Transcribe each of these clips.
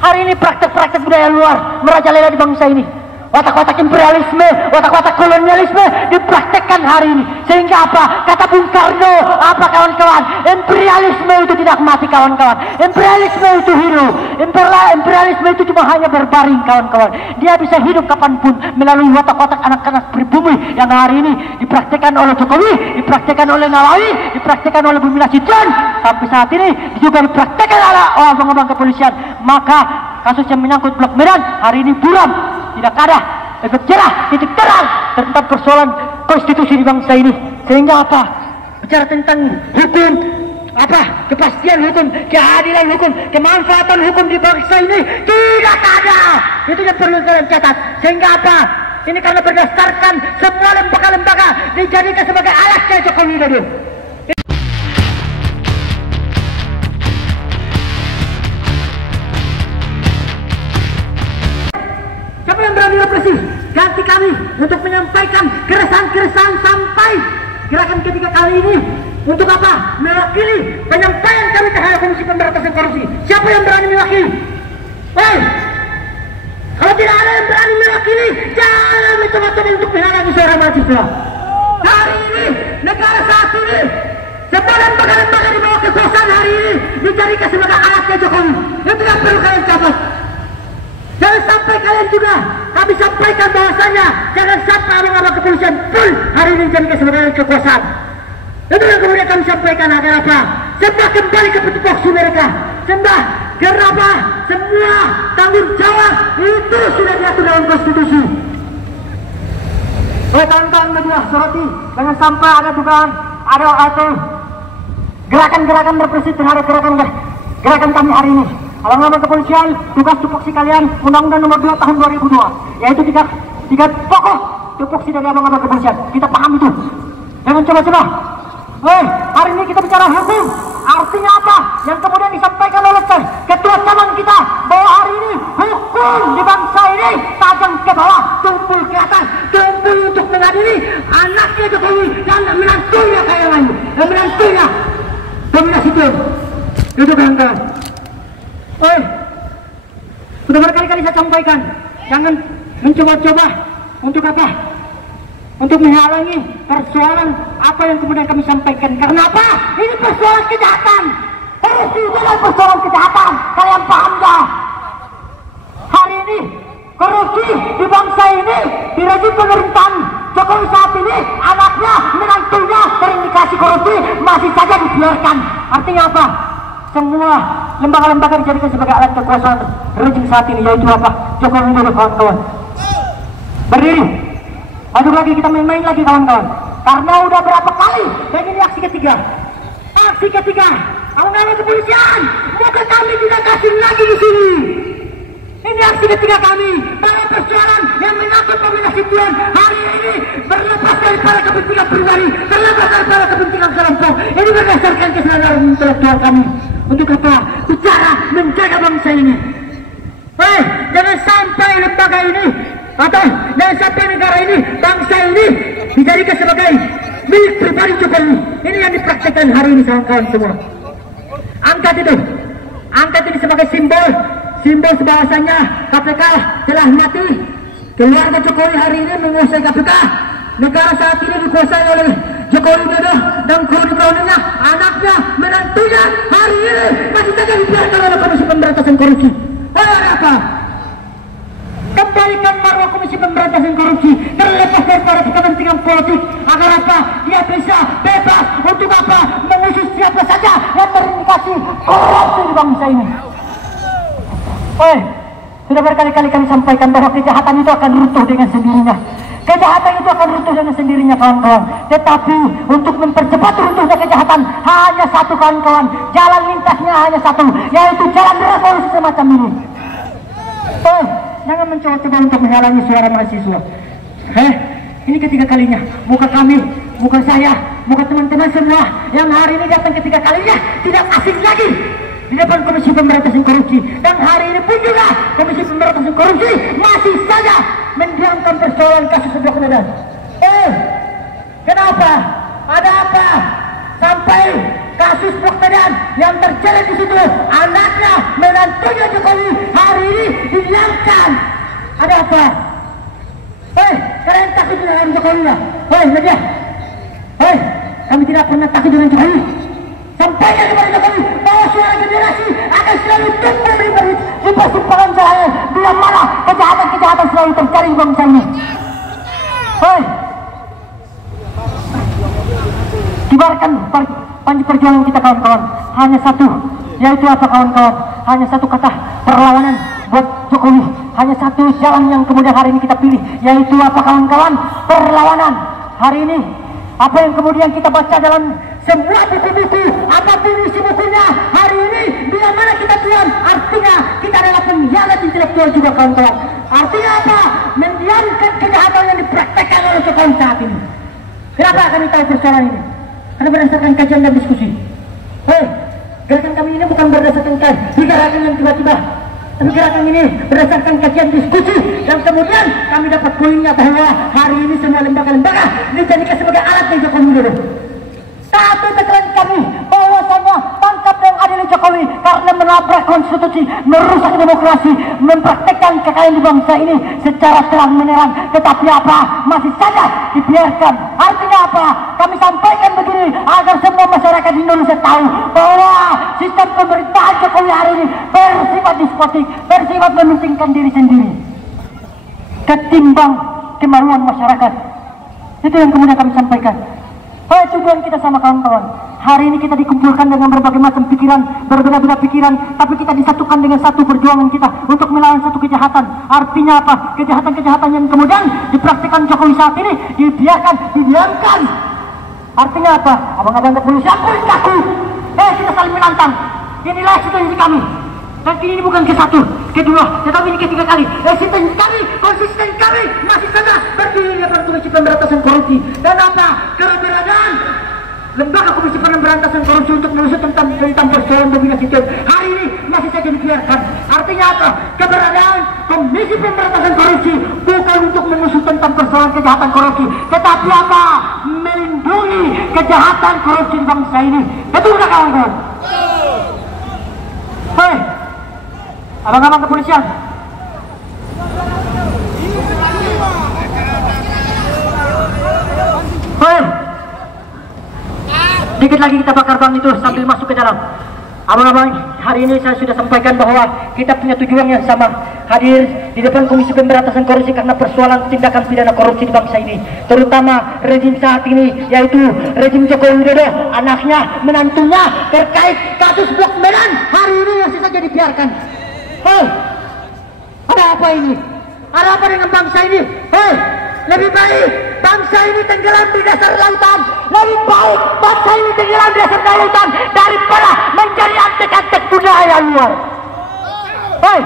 Hari ini praktek-praktek budaya luar merajalela di bangsa ini. Watak-watak imperialisme, watak-watak kolonialisme dipraktekkan hari ini. Sehingga apa? Kata Bung Karno, apa kawan-kawan? Imperialisme itu tidak mati kawan-kawan. Imperialisme itu hidup. Imperialisme itu cuma hanya berbaring kawan-kawan. Dia bisa hidup kapanpun melalui watak-watak anak-anak pribumi yang hari ini dipraktekkan oleh Jokowi, dipraktekkan oleh Nawawi, dipraktekkan oleh Bumi Nasution. Sampai saat ini juga dipraktekkan oleh abang-abang kepolisian. Maka kasus yang menyangkut Blok Medan hari ini buram. Tidak ada efek jerah, titik terang tentang persoalan konstitusi di bangsa ini. Sehingga apa? Bicara tentang hukum, apa? Kepastian hukum, keadilan hukum, kemanfaatan hukum di bangsa ini tidak ada. Itu yang perlu kalian catat. Sehingga apa? Ini karena berdasarkan semua lembaga-lembaga dijadikan sebagai alatnya Jokowi Widodo. Siapa yang berani represi? Ganti kami untuk menyampaikan keresahan-keresahan sampai gerakan ketiga kali ini. Untuk apa? Mewakili penyampaian kami terhadap Komisi Pemberantasan Korupsi. Siapa yang berani mewakili? Kalau tidak ada yang berani mewakili, jangan mencoba-coba untuk menghalangi suara mahasiswa. Hari ini, negara saat ini, semua lembaga-lembaga di bawah kekuasaan hari ini dijadikan sebagai alatnya Jokowi. Itu tidak perlu kalian catat. Jangan sampai kalian juga kami sampaikan bahasanya, jangan sampai abang-abang kepolisian full hari ini dijadikan sebagai kekuasaan. Itu yang kemudian kami sampaikan agar apa? Semua kembali ke tupoksi mereka. Kenapa? Semua tanggung jawab itu sudah diatur dalam konstitusi. Oleh kawan-kawan media soroti, jangan sampai ada dugaan, ada atau gerakan-gerakan represi terhadap gerakan kami hari ini. Abang-abang kepolisian, tugas tupoksi kalian Undang-Undang Nomor 2 Tahun 2002, yaitu tiga pokok tupoksi dari abang-abang kepolisian. Kita paham itu. Jangan coba-coba. Hari ini kita bicara hukum. Artinya apa? Yang kemudian disampaikan oleh ketua cabang kita bahwa hari ini hukum di bangsa ini tajam ke bawah, tumpul ke atas, tumpul untuk mengadili anaknya Jokowi dan menantunya kaya lain, dan menantunya dominasi itu. Itu kawan-kawan. Sudah berkali-kali saya sampaikan, jangan mencoba-coba untuk apa? Untuk menghalangi persoalan apa yang kemudian kami sampaikan. Karena apa? Ini persoalan kejahatan. Korupsi itu adalah persoalan kejahatan. Kalian paham gak? Hari ini korupsi di bangsa ini, di rezim pemerintahan Jokowi saat ini, anaknya, menantunya terindikasi korupsi masih saja dibiarkan. Artinya apa? Semua lembaga-lembaga dijadikan sebagai alat kekuasaan rezim saat ini, yaitu apa? Jokowi Widodo kawan-kawan. Berdiri. Maju lagi, kita main-main lagi kawan-kawan. Karena udah berapa kali dan ini aksi ketiga. Aksi ketiga. Abang-abang kepolisian, maka kami tidak kasih lagi di sini. Ini aksi ketiga kami. Dalam persoalan yang menyangkut kombinasi Tuhan hari ini berlepas daripada kepentingan pribadi, terlepas daripada kepentingan kelompok. Ini berdasarkan kesadaran intelektual kami. Untuk apa? Bicara menjaga bangsa ini. Jangan sampai lembaga ini atau jangan sampai negara ini, bangsa ini dijadikan sebagai milik pribadi Jokowi. Ini yang dipraktekkan hari ini kawan-kawan semua. Angkat ini sebagai simbol bahwasanya KPK telah mati. Keluarga Jokowi hari ini menguasai KPK. Negara saat ini dikuasai oleh Jokowi Widodo dan kroni-kroninya, anaknya, menantunya hari ini masih saja dibiarkan oleh Komisi Pemberantasan Korupsi. Oleh apa? Kembalikan marwah Komisi Pemberantasan Korupsi, terlepas daripada kepentingan politik, agar apa? Dia bisa bebas untuk apa? Mengusut siapa saja yang terindikasi korupsi di bangsa ini. Sudah berkali-kali kami sampaikan bahwa kejahatan itu akan runtuh dengan sendirinya. Kejahatan itu akan runtuh dengan sendirinya kawan-kawan. Tetapi untuk mempercepat runtuhnya kejahatan hanya satu kawan-kawan. Jalan lintasnya hanya satu, yaitu jalan revolusi semacam ini. Jangan mencoba-coba untuk menghalangi suara mahasiswa. Ini ketiga kalinya. Muka kami, muka saya, muka teman-teman semua yang hari ini datang ketiga kalinya tidak asing lagi di depan Komisi Pemberantasan Korupsi. Dan hari ini pun juga Komisi Pemberantasan Korupsi masih saja mendiamkan persoalan kasus Blok Medan. Kenapa? Ada apa? Sampai kasus Blok Medan yang terjerat di situ, anaknya, menantunya Jokowi hari Kalian ada apa? Hei, kalian takut dengan Jokowi ya? Hei, media. Hei, kami tidak pernah takut dengan Jokowi. Sampaikan kepada Jokowi bahwa suara generasi akan selalu tumbuh di persimpangan jalan bila mana kejahatan-kejahatan selalu terjadi di bangsa ini. Hei, kibarkan panji perjuangan kita kawan-kawan. Hanya satu, yaitu apa kawan-kawan? Hanya satu kata perlawanan buat Jokowi. Hanya satu jalan yang kemudian hari ini kita pilih, yaitu apa kawan-kawan? Perlawanan. Hari ini apa yang kemudian kita baca dalam semua buku-buku, apapun isi bukunya, hari ini bila mana kita diam, artinya kita adalah pengkhianat intelektual juga kawan-kawan. Artinya apa? Mendiamkan kejahatan yang dipraktekkan oleh Jokowi saat ini. Kenapa kami tahu persoalan ini? Karena berdasarkan kajian dan diskusi. Hei, gerakan kami ini bukan berdasarkan gerakan yang tiba-tiba, tapi gerakan ini berdasarkan kajian diskusi, dan kemudian kami dapat poinnya bahwa hari ini semua lembaga-lembaga dijadikan sebagai alat dari Jokowi Widodo. Satu kesalahan kami bahwasanya tangkap dan adil Jokowi karena menabrak konstitusi, merusak demokrasi, mempraktekkan kekayaan di bangsa ini secara terang menerang. Tetapi apa? Masih saja dibiarkan. Artinya apa? Kami sampaikan begini agar semua masyarakat Indonesia tahu bahwa sistem pemerintahan Jokowi hari ini bersifat despotik, bersifat mementingkan diri sendiri ketimbang kemaluan masyarakat. Itu yang kemudian kami sampaikan. Hei, tujuan kita sama kawan-kawan. Hari ini kita dikumpulkan dengan berbagai macam pikiran, berbeda-beda pikiran, tapi kita disatukan dengan satu perjuangan kita untuk melawan satu kejahatan. Artinya apa? Kejahatan-kejahatan yang kemudian dipraktikkan Jokowi saat ini didiamkan. Artinya apa? Abang-abang kepolisian pun takut. Kita saling menantang. Inilah situasi kami. Dan ini bukan ke satu, kedua, tetapi ini ketiga kali. Eksistensi kami, konsisten kami masih saja berdiri di depan Komisi Pemberantasan Korupsi. Dan apa? Keberadaan Lembaga Komisi Pemberantasan Korupsi untuk mengusut tentang persoalan dominasi itu hari ini masih saja dibiarkan. Artinya apa? Keberadaan Komisi Pemberantasan Korupsi bukan untuk mengusut tentang persoalan kejahatan korupsi, tetapi apa? Melindungi kejahatan korupsi di bangsa ini. Betul nggak kawan-kawan? Hei, abang-abang kepolisian, hei, dikit lagi kita bakar bang itu sambil masuk ke dalam. Abang-abang, hari ini saya sudah sampaikan bahwa kita punya tujuan yang sama, hadir di depan Komisi Pemberantasan Korupsi karena persoalan tindakan pidana korupsi di bangsa ini, terutama rezim saat ini, yaitu rezim Jokowi Widodo, anaknya, menantunya terkait kasus Blok Medan hari ini masih saja dibiarkan. Hei, ada apa ini? Ada apa dengan bangsa ini? Hei, lebih baik bangsa ini tenggelam di dasar lautan. Lebih baik bangsa ini tenggelam di dasar lautan daripada mencari antek-antek budaya luar. Hei,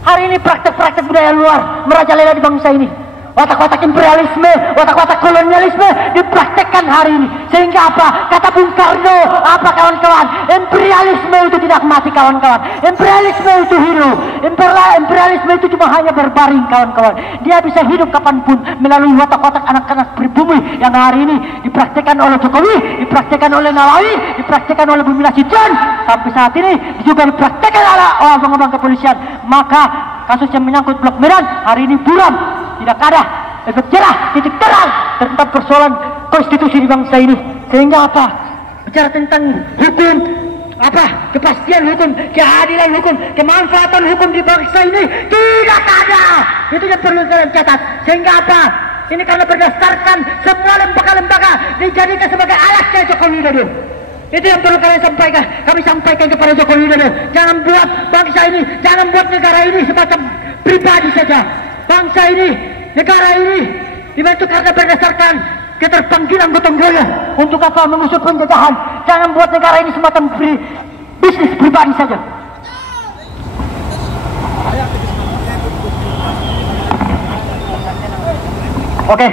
hari ini praktek-praktek budaya luar merajalela di bangsa ini. Watak-watak imperialisme, watak-watak kolonialisme dipraktekkan hari ini. Sehingga apa? Kata Bung Karno, apa kawan-kawan? Imperialisme itu tidak mati kawan-kawan. Imperialisme itu hidup. Imperialisme itu cuma hanya berbaring kawan-kawan. Dia bisa hidup kapanpun melalui watak-watak anak-anak pribumi yang hari ini dipraktekkan oleh Jokowi, dipraktekkan oleh Nawawi, dipraktekkan oleh Bumi Nasution. Sampai saat ini juga dipraktekkan oleh abang-abang kepolisian. Maka kasus yang menyangkut Blok Medan hari ini buram. Tidak ada efek jerah, titik terang tentang persoalan konstitusi di bangsa ini. Sehingga apa? Bicara tentang hukum, apa? Kepastian hukum, keadilan hukum, kemanfaatan hukum di bangsa ini tidak ada. Itu yang perlu kalian catat. Sehingga apa? Ini karena berdasarkan semua lembaga-lembaga dijadikan sebagai alatnya Jokowi Widodo. Itu yang perlu kalian sampaikan. Kami sampaikan kepada Jokowi Widodo. Jangan buat bangsa ini, jangan buat negara ini semacam pribadi saja. Bangsa ini, negara ini dibentuk karena berdasarkan keterpanggilan gotong royong. Untuk apa? Mengusut penjajahan. Jangan buat negara ini semacam bisnis pribadi saja. Oke,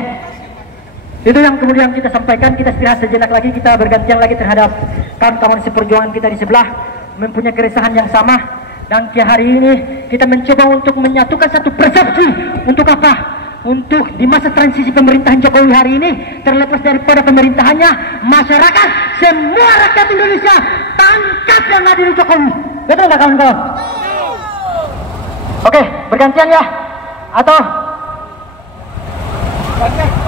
itu yang kemudian kita sampaikan. Kita istirahat sejenak lagi, kita bergantian lagi terhadap kawan-kawan seperjuangan kita di sebelah, mempunyai keresahan yang sama. Dan hari ini kita mencoba untuk menyatukan satu persepsi. Untuk apa? Untuk di masa transisi pemerintahan Jokowi hari ini, terlepas daripada pemerintahannya, masyarakat, semua rakyat Indonesia tangkap yang adil Jokowi. Betul nggak kawan-kawan? Oke, bergantian ya? Atau? Gantian.